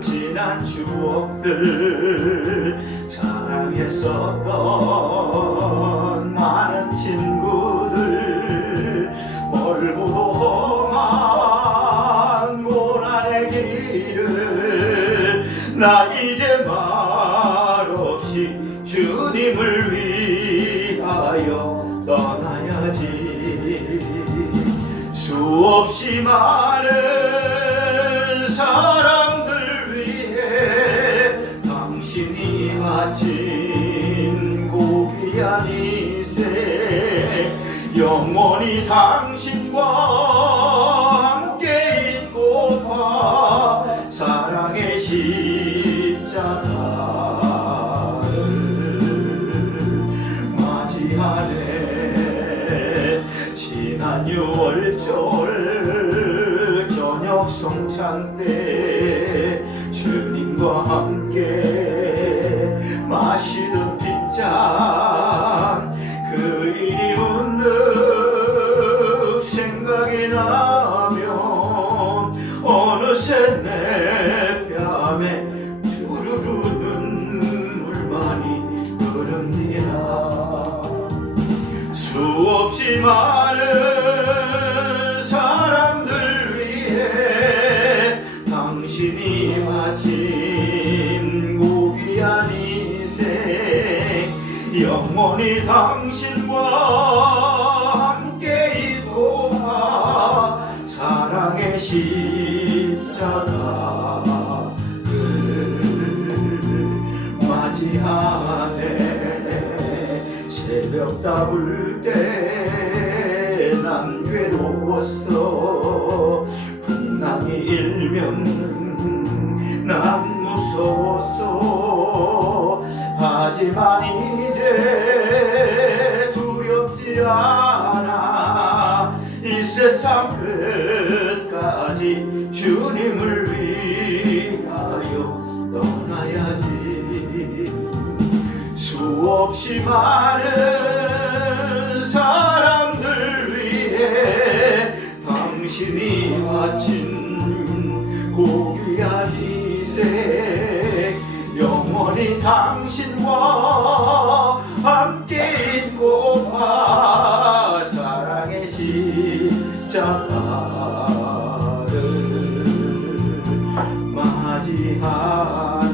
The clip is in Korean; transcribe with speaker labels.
Speaker 1: 지난 추억들 자랑했었던 많은 친구들 멀고 험한 고난의 길을 나 이제 말없이 주님을 위하여 떠나야지. 수없이 많은 고귀한 이세. 영원히 당신과 함께 있고파 사랑의 십자가를 맞이하네. 지난 6월절 저녁 성찬 때 주님과 함께 뺨에 주르르 눈물만이 흐릅니다. 수없이 많은 사람들 위해 당신이 바친 고귀한 이생 영원히 당신과 새벽 따블 때난 괴로웠어. 풍랑이 일면 난 무서웠어. 하지만 이제 두렵지 않아. 이 세상 끝 수없이 많은 사람들 위해 당신이 바친 고귀한 이생 영원히 당신과 함께 있고파 사랑의 십자가를 맞이하네